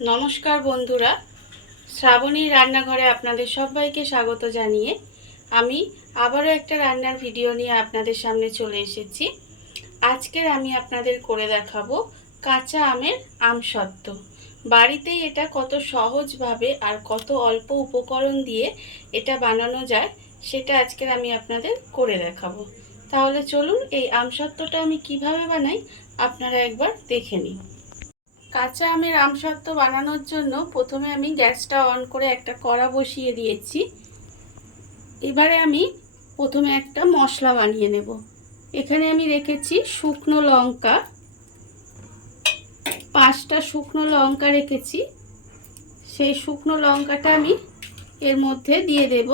নমস্কার বন্ধুরা, শ্রাবণীর রান্নাঘরে আপনাদের সবাইকে স্বাগত জানিয়ে আমি আবারও একটা রান্নার ভিডিও নিয়ে আপনাদের সামনে চলে এসেছি। আজকের আমি আপনাদের করে দেখাবো কাঁচা আমের আমসত্ত্ব। বাড়িতেই এটা কত সহজভাবে আর কত অল্প উপকরণ দিয়ে এটা বানানো যায় সেটা আজকের আমি আপনাদের করে দেখাবো। তাহলে চলুন এই আমসত্ত্বটা আমি কিভাবে বানাই আপনারা একবার দেখে নিন। কাঁচা আমের আমসত্ত্ব বানানোর জন্য প্রথমে আমি গ্যাসটা অন করে একটা কড়া বসিয়ে দিয়েছি। এবারে আমি প্রথমে একটা মশলা বানিয়ে নেব। এখানে আমি রেখেছি শুকনো লঙ্কা, 5টা শুকনো লঙ্কা রেখেছি। সেই শুকনো লঙ্কাটা আমি এর মধ্যে দিয়ে দেব।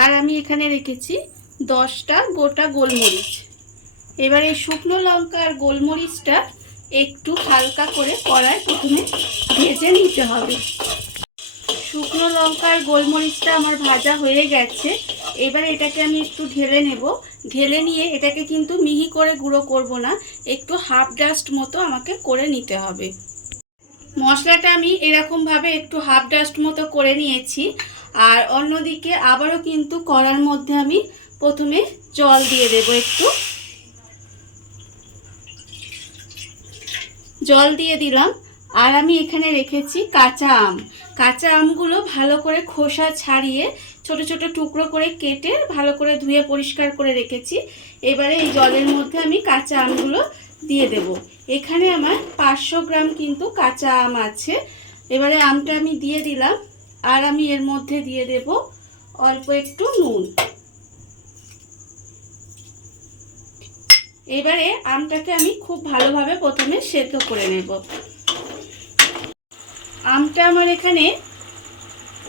আর আমি এখানে রেখেছি 10টা গোটা গোলমরিচ। এবার এই শুকনো লঙ্কা আর গোলমরিচটা একটু হালকা করে কড়ায় প্রথমে ভেজে নিতে হবে। শুকনো লঙ্কা আর গোলমরিচটা আমার ভাজা হয়ে গেছে। এবার এটাকে আমি একটু ঢেলে নেব। ঢেলে নিয়ে এটাকে কিন্তু মিহি করে গুঁড়ো করব না, একটু হাফ ডাস্ট মতো আমাকে করে নিতে হবে। মশলাটা আমি এরকমভাবে একটু হাফ ডাস্ট মতো করে নিয়েছি। আর অন্যদিকে আবারও কিন্তু কড়ার মধ্যে আমি প্রথমে জল দিয়ে দেব। একটু জল দিয়ে দিলাম। আর আমি এখানে রেখেছি কাঁচা আম। কাঁচা আমগুলো ভালো করে খোসা ছাড়িয়ে ছোট ছোট টুকরো করে কেটে ভালো করে ধুয়ে পরিষ্কার করে রেখেছি। এবারে এই জলের মধ্যে আমি কাঁচা আমগুলো দিয়ে দেব। এখানে আমার 500 গ্রাম কিন্তু কাঁচা আম আছে। এবারে আমটা আমি দিয়ে দিলাম। আর আমি এর মধ্যে দিয়ে দেব অল্প একটু নুন। এবারে আমটাকে আমি খুব ভালোভাবে প্রথমে সেদ্ধ করে নেব। আমটা আমার এখানে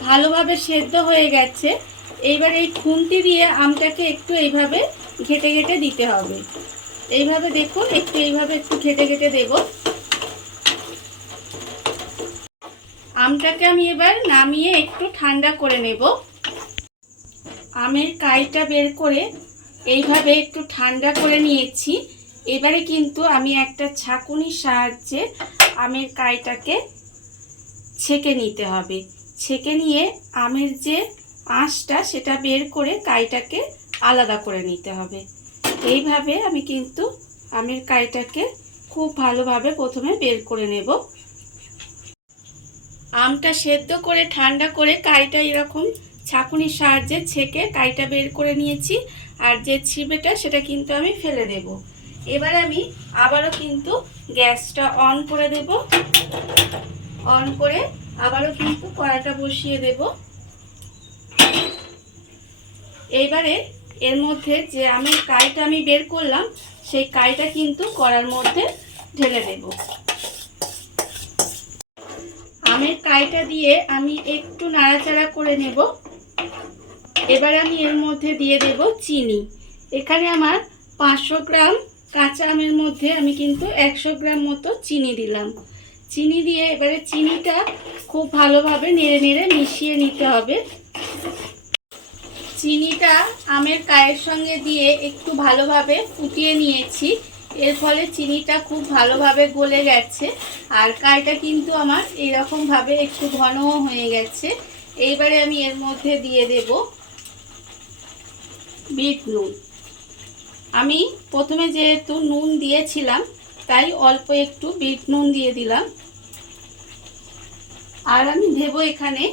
ভালোভাবে সেদ্ধ হয়ে গেছে। এইবার এই খুন্তি দিয়ে আমটাকে একটু এইভাবে ঘেটে ঘেটে দিতে হবে। এইভাবে দেখুন, একটু এইভাবে একটু ঘেটে ঘেটে দেব। আমটাকে আমি এবার নামিয়ে একটু ঠান্ডা করে নেব। আমের কাইটা বের করে এইভাবে একটু ঠান্ডা করে নিয়েছি। এবারে কিন্তু আমি একটা ছাঁকুনির সাহায্যে আমের কাইটাকে ছেঁকে নিতে হবে। ছেঁকে নিয়ে আমের যে আঁশটা সেটা বের করে কাইটাকে আলাদা করে নিতে হবে। এইভাবে আমি কিন্তু আমের কাইটাকে খুব ভালোভাবে প্রথমে বের করে নেব। আমটা সেদ্ধ করে ঠান্ডা করে কাইটা এরকম ছাঁকুনির সাহায্যে ছেঁকে কাইটা বের করে নিয়েছি। আর যে ছিবেটা সেটা কিন্তু আমি ফেলে দেব। এবার আমি আবারও কিন্তু গ্যাসটা অন করে দেব। অন করে আবারও কিন্তু কড়াটা বসিয়ে দেব। এইবারে এর মধ্যে যে আমের কাইটা আমি বের করলাম সেই কাইটা কিন্তু কড়ার মধ্যে ঢেলে দেব। আমের কাইটা দিয়ে আমি একটু নাড়াচাড়া করে নেব। এবার আমি এর মধ্যে দিয়ে দেব চিনি। এখানে আমার 500 গ্রাম কাঁচা আমের মধ্যে আমি কিন্তু 100 গ্রাম মতো চিনি দিলাম। চিনি দিয়ে এবারে চিনিটা খুব ভালোভাবে নেড়ে নেড়ে মিশিয়ে নিতে হবে। চিনিটা আমের কায়ের সঙ্গে দিয়ে একটু ভালোভাবে ফুটিয়ে নিয়েছি। এর ফলে চিনিটা খুব ভালোভাবে গলে গেছে। আর কাইটা কিন্তু আমার এইরকমভাবে একটু ঘনও হয়ে গেছে। এইবারে আমি এর মধ্যে দিয়ে দেব বিট নুন। আমি প্রথমে যেহেতু নুন দিয়েছিলাম তাই অল্প একটু বিট নুন দিয়ে দিলাম। আর আমি দেব এখানে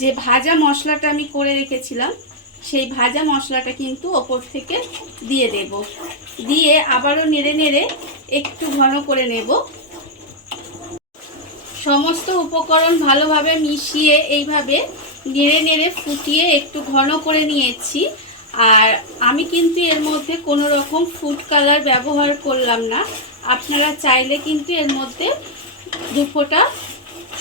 যে ভাজা মশলাটা আমি করে রেখেছিলাম সেই ভাজা মশলাটা কিন্তু ওপর থেকে দিয়ে দেব। দিয়ে আবারও নেড়ে নেড়ে একটু ঘন করে নেব। সমস্ত উপকরণ ভালোভাবে মিশিয়ে এইভাবে নেড়ে নেড়ে ফুটিয়ে একটু ঘন করে নিয়েছি। আর আমি কিন্তু এর মধ্যে কোনো রকম ফুড কালার ব্যবহার করলাম না। আপনারা চাইলে কিন্তু এর মধ্যে 2 ফোঁটা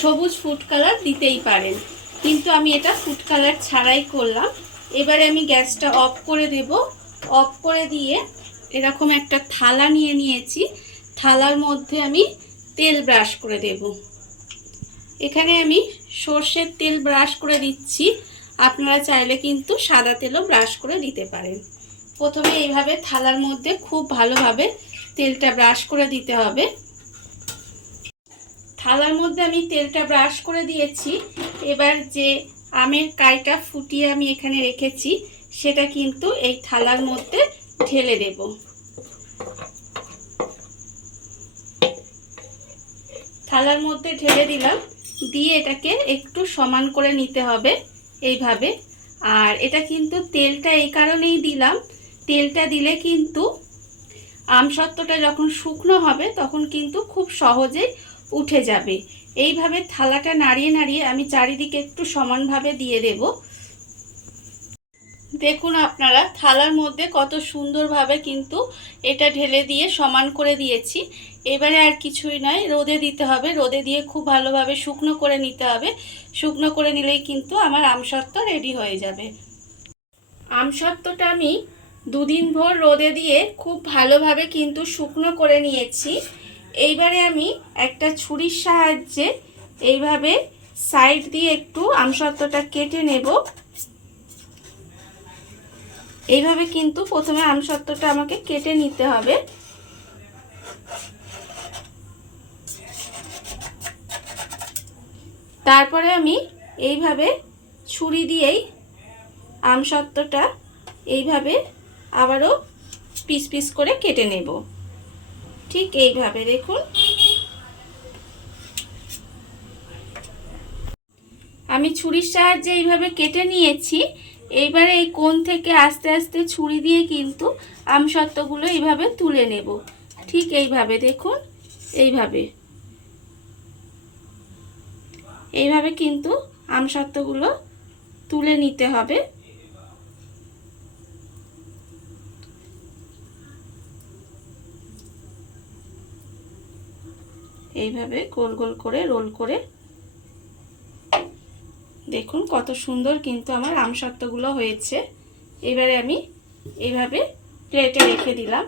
সবুজ ফুড কালার দিতেই পারেন, কিন্তু আমি এটা ফুড কালার ছাড়াই করলাম। এবারে আমি গ্যাসটা অফ করে দেব। অফ করে দিয়ে এরকম একটা থালা নিয়ে নিয়েছি। থালার মধ্যে আমি তেল ব্রাশ করে দেব। এখানে আমি সর্ষের তেল ব্রাশ করে দিচ্ছি। আপনারা চাইলে কিন্তু সাদা তেলও ব্রাশ করে দিতে পারেন। প্রথমে এইভাবে থালার মধ্যে খুব ভালোভাবে তেলটা ব্রাশ করে দিতে হবে। থালার মধ্যে আমি তেলটা ব্রাশ করে দিয়েছি। এবার যে আমের কাইটা ফুটিয়ে আমি এখানে রেখেছি সেটা কিন্তু এই থালার মধ্যে ঢেলে দেব। থালার মধ্যে ঢেলে দিলাম, দিয়ে এটাকে একটু সমান করে নিতে হবে এইভাবে। আর এটা কিন্তু তেলটা এই কারণেই দিলাম, তেলটা দিলে কিন্তু আমসত্ত্বটা যখন শুকনো হবে তখন কিন্তু খুব সহজেই উঠে যাবে। এইভাবে থালাটা নাড়িয়ে নাড়িয়ে আমি চারিদিকে একটু সমানভাবে দিয়ে দেব। দেখুন আপনারা থালার মধ্যে কত সুন্দরভাবে কিন্তু এটা ঢেলে দিয়ে সমান করে দিয়েছি। এবারে আর কিছুই নয়, রোদে দিতে হবে। রোদে দিয়ে খুব ভালোভাবে শুকনো করে নিতে হবে। শুকনো করে নিলেই কিন্তু আমার আমসত্ত্ব রেডি হয়ে যাবে। আমসত্ত্বটা আমি দুদিন ভর রোদে দিয়ে খুব ভালোভাবে কিন্তু শুকনো করে নিয়েছি। এইবারে আমি একটা ছুরির সাহায্যে এইভাবে সাইড দিয়ে একটু আমসত্ত্বটা কেটে নেব। এইভাবে কিন্তু প্রথমে আমসত্ত্বটা আমাকে কেটে নিতে হবে। তারপরে আমি এইভাবে ছুরি দিয়েই আমসত্ত্বটা এইভাবে আবারও পিস পিস করে কেটে নেব। ঠিক এইভাবে দেখুন। আমি ছুরির সাহায্যে এইভাবে কেটে নিয়েছি। এইবারে এই কোণ থেকে আস্তে আস্তে ছুরি দিয়ে কিন্তু আমসত্ত্বগুলো এইভাবে তুলে নেব। ঠিক এইভাবে দেখুন, এইভাবে এইভাবে কিন্তু আমসত্ত্বগুলো তুলে নিতে হবে। এইভাবে গোল গোল করে রোল করে দেখুন কত সুন্দর কিন্তু আমার আমসত্ত্বগুলো হয়েছে। এবারে আমি এইভাবে প্লেটে রেখে দিলাম।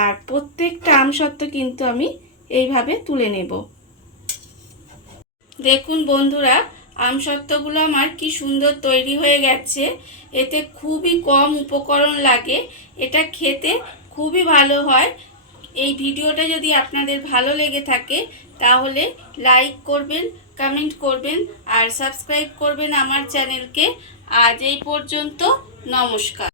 আর প্রত্যেকটা আমসত্ত্ব কিন্তু আমি এইভাবে তুলে নেব। দেখুন বন্ধুরা, আমসত্ত্বগুলো আমার কি সুন্দর তৈরি হয়ে গেছে। এতে খুবই কম উপকরণ লাগে, এটা খেতে খুবই ভালো হয়। এই ভিডিওটা যদি আপনাদের ভালো লেগে থাকে তাহলে লাইক করবেন, কমেন্ট করবেন আর সাবস্ক্রাইব করবেন আমার চ্যানেলকে। আজ এই পর্যন্ত, নমস্কার।